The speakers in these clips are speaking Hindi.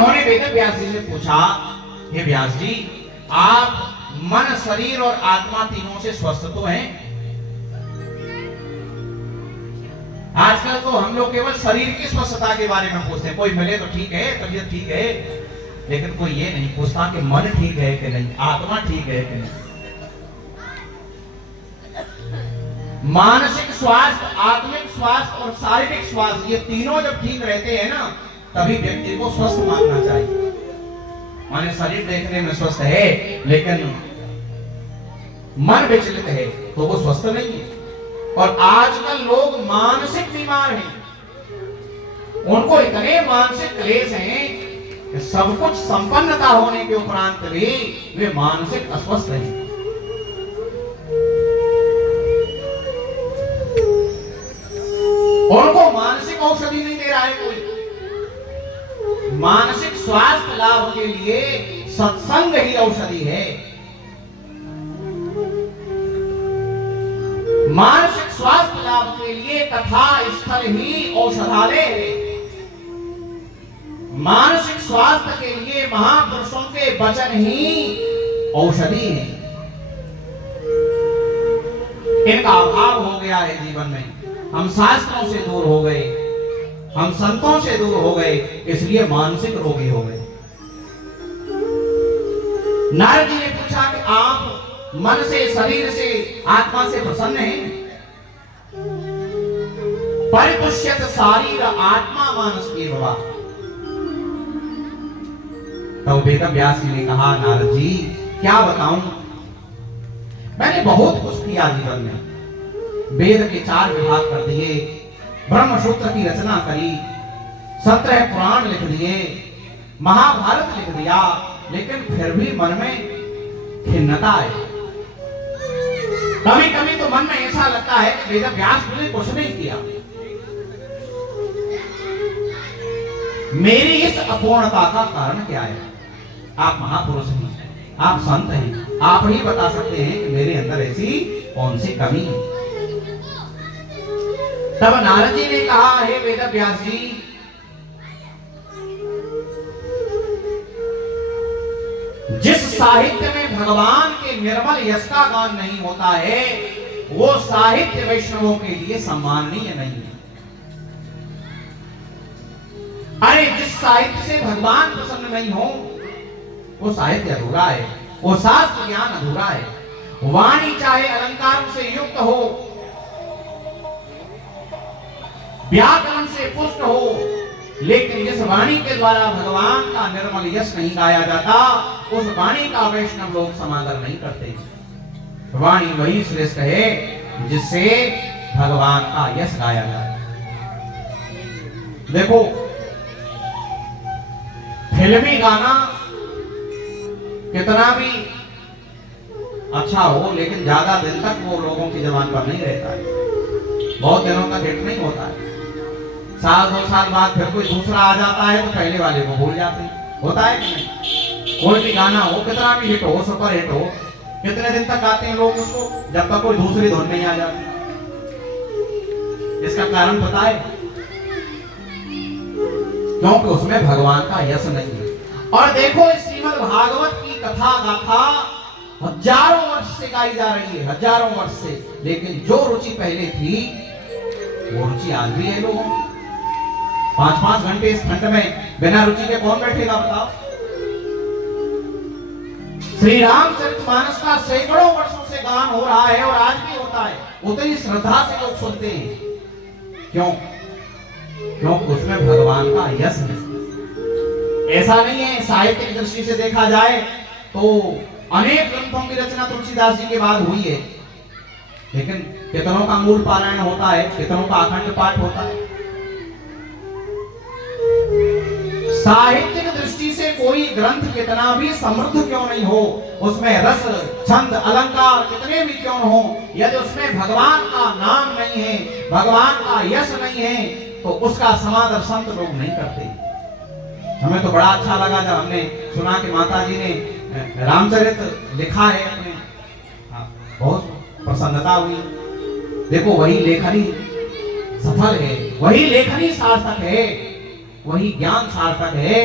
उन्होंने वेद व्यास जी से पूछा, हे व्यास जी, आप मन, शरीर और आत्मा तीनों से स्वस्थ तो हैं? आजकल तो हम लोग केवल शरीर की स्वस्थता के बारे में पूछते हैं। कोई मिले तो ठीक है, तबीयत ठीक है, लेकिन कोई ये नहीं पूछता कि मन ठीक है कि नहीं, आत्मा ठीक है कि नहीं। मानसिक स्वास्थ्य, आत्मिक स्वास्थ्य और शारीरिक स्वास्थ्य, ये तीनों जब ठीक रहते हैं ना, तभी व्यक्ति को स्वस्थ मानना चाहिए। माने शरीर देखने में स्वस्थ है लेकिन मन विचलित है तो वो स्वस्थ नहीं है। और आजकल लोग मानसिक बीमार हैं, उनको इतने मानसिक क्लेश हैं कि सब कुछ संपन्नता होने के उपरांत भी वे मानसिक अस्वस्थ हैं। उनको मानसिक औषधि नहीं दे रहा है कोई। मानसिक स्वास्थ्य लाभ के लिए सत्संग ही औषधि है। मानसिक स्वास्थ्य लाभ के लिए कथा स्थल ही औषधालय है। मानसिक स्वास्थ्य के लिए महापुरुषों के वचन ही औषधि है। इनका अभाव हो गया है जीवन में। हम शास्त्रों से दूर हो गए, हम संतों से दूर हो गए, इसलिए मानसिक रोगी हो गए। नारद जी ने पूछा कि आप मन से, शरीर से, आत्मा से प्रसन्न हैं? परितुष्यत शारीर आत्मा मानस की भवा। तब वेद व्यास जी ने कहा, नारद जी क्या बताऊं, मैंने बहुत कुछ किया जीवन में। वेद के 4 विभाग कर दिए, ब्रह्मसूत्र की रचना करी, 17 पुराण लिख दिए, महाभारत लिख दिया, लेकिन फिर भी मन में खिन्नता है। कभी कभी तो मन में ऐसा लगता है कि वेद व्यास ने कुछ नहीं किया। मेरी इस अपूर्णता का कारण क्या है? आप महापुरुष हैं, आप संत हैं, आप ही बता सकते हैं कि मेरे अंदर ऐसी कौन सी कमी है। तब नारद जी ने कहा, हे वेद व्यास जी, जिस साहित्य में भगवान के निर्मल यश का गान नहीं होता है, वो साहित्य वैष्णवों के लिए सम्माननीय नहीं है। अरे जिस साहित्य से भगवान प्रसन्न नहीं हो, वो साहित्य अधूरा है, वो शास्त्र ज्ञान अधूरा है। वाणी चाहे अलंकार से युक्त हो, व्याकरण से पुष्ट हो, लेकिन जिस वाणी के द्वारा भगवान का निर्मल यश नहीं गाया जाता, उस वाणी का वैष्णव लोग समादर नहीं करते। वाणी वही श्रेष्ठ है जिससे भगवान का यश गाया जाए। देखो, फिल्मी गाना कितना भी अच्छा हो, लेकिन ज्यादा दिन तक वो लोगों की जुबान पर नहीं रहता है, बहुत दिनों तक हिट नहीं होता है। साल 2 साल बाद फिर कोई दूसरा आ जाता है तो पहले वाले को भूल जाते हैं। होता है कि नहीं? कोई भी गाना हो, कितना भी हिट हो, सुपर हिट हो, कितने दिन तक गाते हैं लोग उसको, जब तक कोई दूसरी धुन नहीं आ जाती। इसका कारण पता है? क्योंकि उसमें भगवान का यश नहीं है। और देखो, इस श्रीमद् भागवत की कथा गाथा हजारों वर्ष से गाई जा रही है, हजारों वर्ष से, लेकिन जो रुचि पहले थी वो रुचि आज भी है लोगों की। 5-5 घंटे इस खंड में बिना रुचि के कौन बैठेगा बताओ? श्री रामचरितमानस का सैकड़ों वर्षों से गान हो रहा है और आज भी होता है, उतनी श्रद्धा से लोग सुनते हैं। क्यों? क्योंकि उसमें भगवान का यश है। ऐसा नहीं है, साहित्यिक दृष्टि से देखा जाए तो अनेक ग्रंथों की रचना तुलसीदास जी के बाद हुई है, लेकिन कितनों का मूल पारायण होता है, कितनों का अखंड पाठ होता है। साहित्यिक दृष्टि से कोई ग्रंथ कितना भी समृद्ध क्यों नहीं हो, उसमें रस, छंद, अलंकार कितने भी क्यों हो, यदि उसमें भगवान का नाम नहीं है, भगवान का यश नहीं है, तो उसका समादर संत लोग नहीं करते। हमें तो बड़ा अच्छा लगा जब हमने सुना कि माता जी ने रामचरित लिखा है अपने, बहुत प्रसन्नता हुई। देखो, वही लेखनी सफल है, वही लेखनी सार्थक है, वही ज्ञान सार्थक है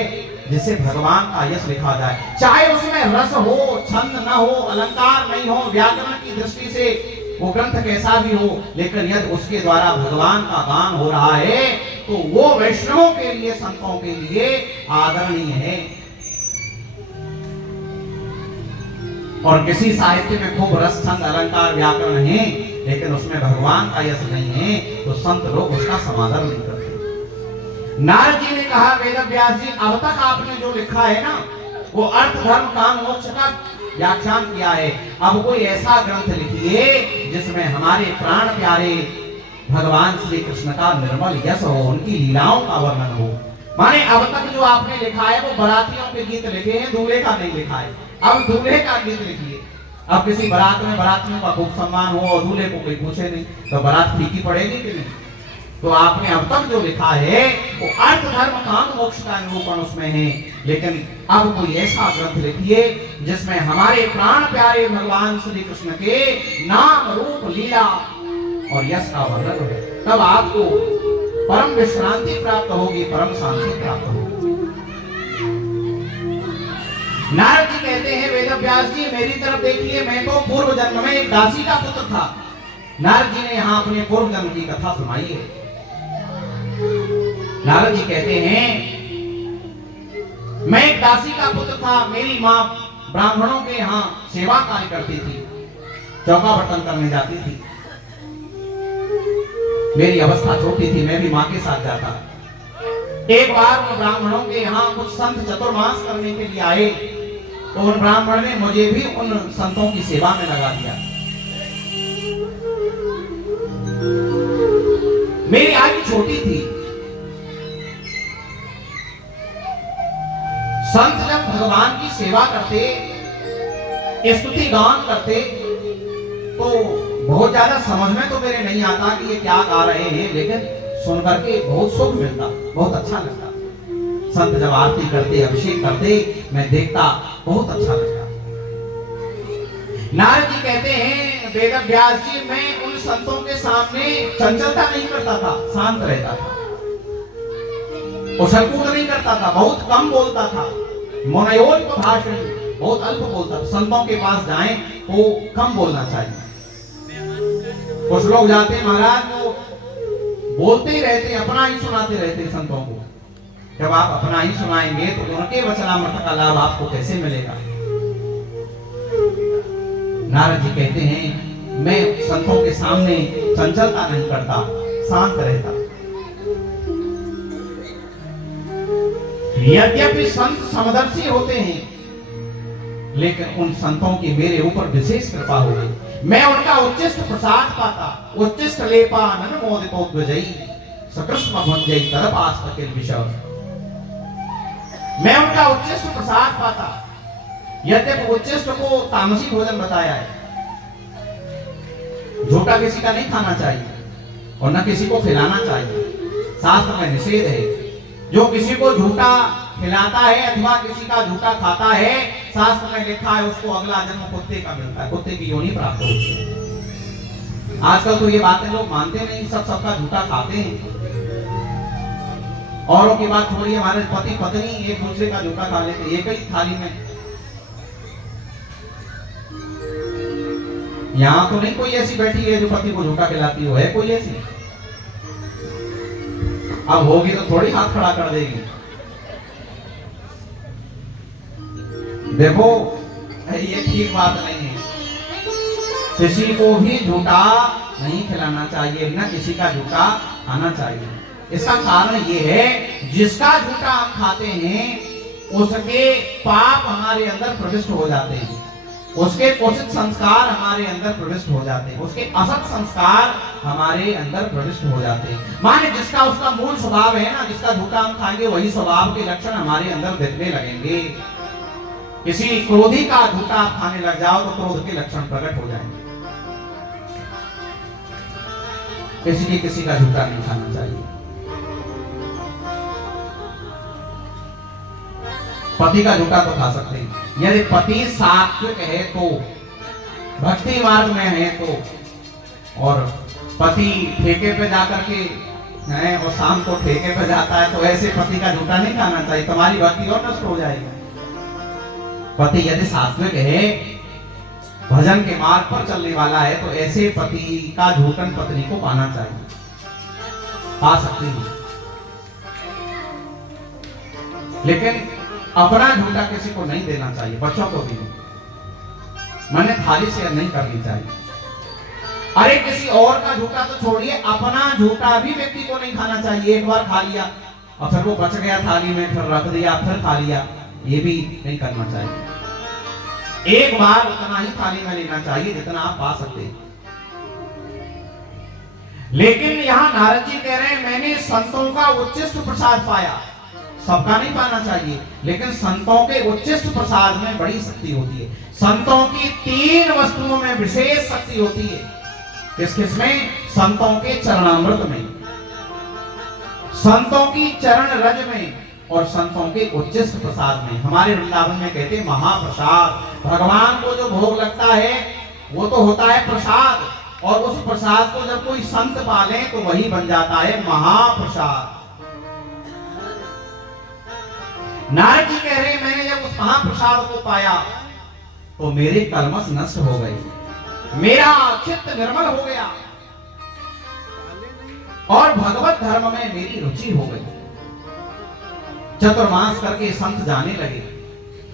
जिससे भगवान का यश लिखा जाए। चाहे उसमें रस हो, छंद न हो, अलंकार नहीं हो, व्याकरण की दृष्टि से वो ग्रंथ कैसा भी हो, लेकिन यदि उसके द्वारा भगवान का गान हो रहा है तो वो वैष्णवों के लिए, संतों के लिए आदरणीय है। और किसी साहित्य में खूब रस, छंद, अलंकार, व्याकरण है, लेकिन उसमें भगवान का यश नहीं है, तो संत लोग उसका समादर नहीं करते। नारद जी ने कहा, वेद व्यास जी, अब तक आपने जो लिखा है ना, वो अर्थ, धर्म, काम, मोक्ष का व्याख्यान किया है। अब कोई ऐसा ग्रंथ लिखिए जिसमें हमारे प्राण प्यारे भगवान श्री कृष्ण का निर्मल यश हो, उनकी लीलाओं का वर्णन हो। माने अब तक जो आपने लिखा है वो बारातियों के गीत लिखे हैं, दूल्हे का नहीं लिखा है। अब दूल्हे का गीत लिखिए। अब किसी बारात में बारातियों का खूब सम्मान हो और दूल्हे को कोई पूछे नहीं, तो बारात फीकी पड़ेगी कि नहीं? तो आपने अब तक जो लिखा है वो अर्थ, धर्म, काम, मोक्ष का निरूपण उसमें है, लेकिन अब कोई ऐसा ग्रंथ लिखिए जिसमें हमारे प्राण प्यारे भगवान श्री कृष्ण के नाम, रूप, लीला और यश का वर्णन हो। तब आपको परम विश्रांति प्राप्त होगी, परम शांति प्राप्त होगी। नारद जी कहते हैं, वेद व्यास जी, मेरी तरफ देखिए, मैं तो पूर्व जन्म में एक दासी का पुत्र था। नारद जी ने यहाँ अपने पूर्व जन्म की कथा सुनाई है। नारद जी कहते हैं, मैं एक दासी का पुत्र था, मेरी माँ ब्राह्मणों के यहाँ सेवा कार्य करती थी, चौका बर्तन करने जाती थी। मेरी अवस्था छोटी थी, मैं भी माँ के साथ जाता। एक बार उन ब्राह्मणों के यहाँ कुछ संत चतुर्मास करने के लिए आए, तो उन ब्राह्मण ने मुझे भी उन संतों की सेवा में लगा दिया। मेरी आयु छोटी थी। संत जब भगवान की सेवा करते, स्तुति गान करते, तो बहुत ज्यादा समझ में तो मेरे नहीं आता कि ये क्या गा रहे हैं, लेकिन सुन करके बहुत सुख मिलता, बहुत अच्छा लगता। संत जब आरती करते, अभिषेक करते, मैं देखता, बहुत अच्छा लगता। नारद जी कहते हैं, वेद व्यास जी, मैं उन संतों के सामने चंचलता नहीं करता था, शांत रहता था, उछल कूद नहीं करता था, बहुत कम बोलता था, मनोयोल को भाषण बहुत अल्प बोलता था। संतों के पास जाएं तो कम बोलना चाहिए। कुछ लोग जाते महाराज, वो बोलते ही रहते, अपना ही सुनाते रहते संतों को। जब आप अपना ही सुनाएंगे तो उनके वचनामृत का लाभ आपको कैसे मिलेगा? नारद जी कहते हैं, मैं संतों के सामने चंचलता नहीं करता, शांत रहता। यद्यपि संत समदर्शी होते हैं, लेकिन उन संतों की मेरे ऊपर विशेष कृपा हो गई। मैं उनका उच्चिष्ट प्रसाद पाता, उच्चिष्ट लेपा नन मोदितोद्वजई सकृष्म भंजई तदपास्तकिल विषव। मैं उनका उच्चिष्ट प्रसाद पाता। यद्यपि उच्चिष्ट को तामसी भोजन बताया है, झूठा किसी का नहीं खाना चाहिए और न किसी को खिलाना चाहिए, शास्त्र में निषेध है। जो किसी को झूठा खिलाता है अथवा किसी का झूठा खाता है, शास्त्र में लिखा है उसको अगला जन्म कुत्ते का मिलता है, कुत्ते की योनि प्राप्त होती है। आजकल तो ये बातें लोग मानते नहीं, सबका झूठा खाते हैं। औरों की बात छोड़िए, हमारे पति पत्नी एक दूसरे का झूठा खा लेते, एक ही थाली में। यहाँ तो नहीं कोई ऐसी बैठी है जो पति को झूठा खिलाती हो, है कोई ऐसी? अब होगी तो थोड़ी हाथ खड़ा कर देगी। देखो, ये ठीक बात नहीं है। किसी को भी झूठा नहीं खिलाना चाहिए, ना किसी का झूठा खाना चाहिए। इसका कारण ये है, जिसका झूठा हम खाते हैं उसके पाप हमारे अंदर प्रविष्ट हो जाते हैं, उसके कुचित संस्कार हमारे अंदर प्रविष्ट हो जाते हैं, उसके असत संस्कार हमारे अंदर प्रविष्ट हो जाते हैं। माने जिसका उसका मूल स्वभाव है ना, जिसका झूठा हम खाएंगे वही स्वभाव के लक्षण हमारे अंदर दिखने लगेंगे। किसी क्रोधी का झूठा आप खाने लग जाओ तो क्रोध के लक्षण प्रकट हो जाएंगे। इसलिए किसी का झूठा नहीं खाना चाहिए। पति का झूठा तो खा सकते हैं यदि पति सात्विक है तो, भक्ति मार्ग में है तो, और पति ठेके पे जाकर के है और शाम को ठेके पे जाता है, तो ऐसे पति का झूठा नहीं खाना चाहिए, तुम्हारी भक्ति और नष्ट हो जाएगी। पति यदि सात्विक है, भजन के मार्ग पर चलने वाला है, तो ऐसे पति का झूठन पत्नी को पाना चाहिए, पा सकती है। लेकिन अपना झूठा किसी को नहीं देना चाहिए, बच्चों को भी मैंने थाली शेयर नहीं करनी चाहिए। अरे किसी और का झूठा तो छोड़िए, अपना झूठा भी व्यक्ति को नहीं खाना चाहिए। एक बार खा लिया और फिर वो बच गया थाली में, फिर रख दिया, फिर खा लिया, ये भी नहीं करना चाहिए। एक बार उतना ही थाली में लेना चाहिए जितना आप पा सकते हैं। लेकिन यहां नारद जी कह रहे हैं मैंने संतों का उच्चिष्ट प्रसाद पाया, सबका नहीं पाना चाहिए, लेकिन संतों के उच्चिष्ट प्रसाद में बड़ी शक्ति होती है। संतों की 3 वस्तुओं में विशेष शक्ति होती है। किस किस में? संतों के चरणामृत में, संतों की चरण रज में, और संतों के उच्चिष्ट प्रसाद में। हमारे वृंदावन में कहते हैं महाप्रसाद। भगवान को जो भोग लगता है वो तो होता है प्रसाद, और उस प्रसाद को जब कोई संत पाले तो वही बन जाता है महाप्रसाद। नारद जी कह रहे हैं मैंने जब उस महाप्रसाद को पाया तो मेरे कलमश नष्ट हो गए, मेरा चित्त निर्मल हो गया और भगवत धर्म में मेरी रुचि हो गई। चतुर्मास करके संत जाने लगे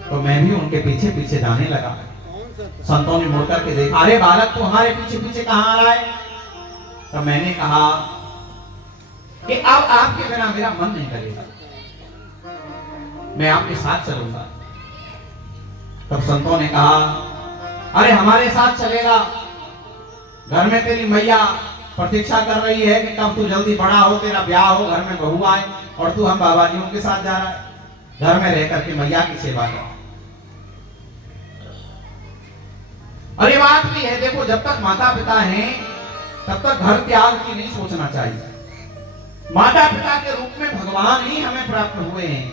तो मैं भी उनके पीछे पीछे जाने लगा। संतों ने मुड़ करके देखा, अरे बालक तू हमारे पीछे पीछे कहां आ रहा है? तो मैंने कहा कि अब आपके बिना मेरा मन नहीं करेगा, मैं आपके साथ चलूंगा। तब संतों ने कहा, अरे हमारे साथ चलेगा, घर में तेरी मैया प्रतीक्षा कर रही है कि कब तू जल्दी बड़ा हो, तेरा ब्याह हो, घर में बहू आए, और तू हम बाबा जियों के साथ जा रहा है। घर में रह करके मैया की सेवा कर। अरे बात भी है, देखो जब तक माता पिता हैं तब तक घर त्याग की नहीं सोचना चाहिए। माता पिता के रूप में भगवान ही हमें प्राप्त हुए हैं,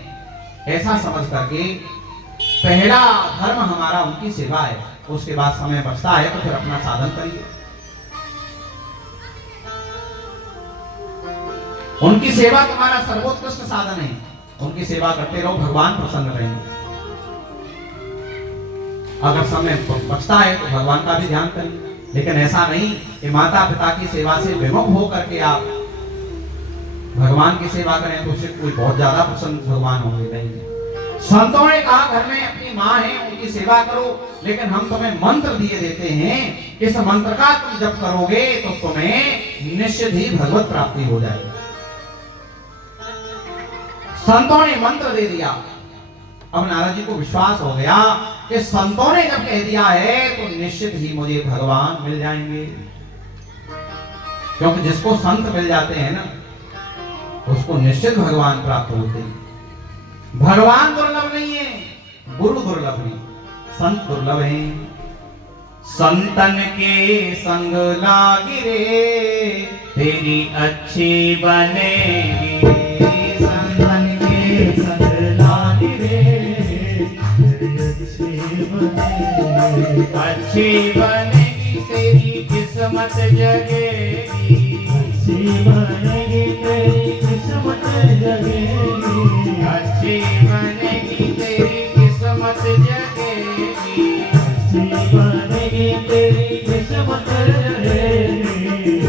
ऐसा समझ करके पहला धर्म हमारा उनकी सेवा है। उसके बाद समय बचता है तो फिर अपना साधन करिए। उनकी सेवा तुम्हारा सर्वोत्कृष्ट साधन है, उनकी सेवा करते रहो, भगवान प्रसन्न रहेंगे। अगर समय बचता है तो भगवान का भी ध्यान करिए, लेकिन ऐसा नहीं कि माता पिता की सेवा से विमुख होकर के आप भगवान की सेवा करें तो उससे कोई बहुत ज्यादा प्रसन्न भगवान होंगे नहीं। संतों ने कहा घर में अपनी माँ है उनकी सेवा करो, लेकिन हम तुम्हें मंत्र दिए देते हैं, इस मंत्र का तुम जब करोगे तो तुम्हें निश्चित ही भगवत प्राप्ति हो जाएगी। संतों ने मंत्र दे दिया। अब नारद जी को विश्वास हो गया कि संतों ने जब कह दिया है तो निश्चित ही मुझे भगवान मिल जाएंगे, क्योंकि जिसको संत मिल जाते हैं ना उसको निश्चित भगवान प्राप्त होते हैं। भगवान दुर्लभ नहीं है, गुरु दुर्लभ नहीं, संत दुर्लभ है। संतन के संग लागी रे तेरी अच्छी बनेगी, संतन के संग लागी रे तेरी अच्छी बनेगी, तेरी किस्मत जगेगी, अच्छी बनेगी तेरी किस्मत जगेगी, अच्छी बनेगी तेरी किस्मत जगेगी।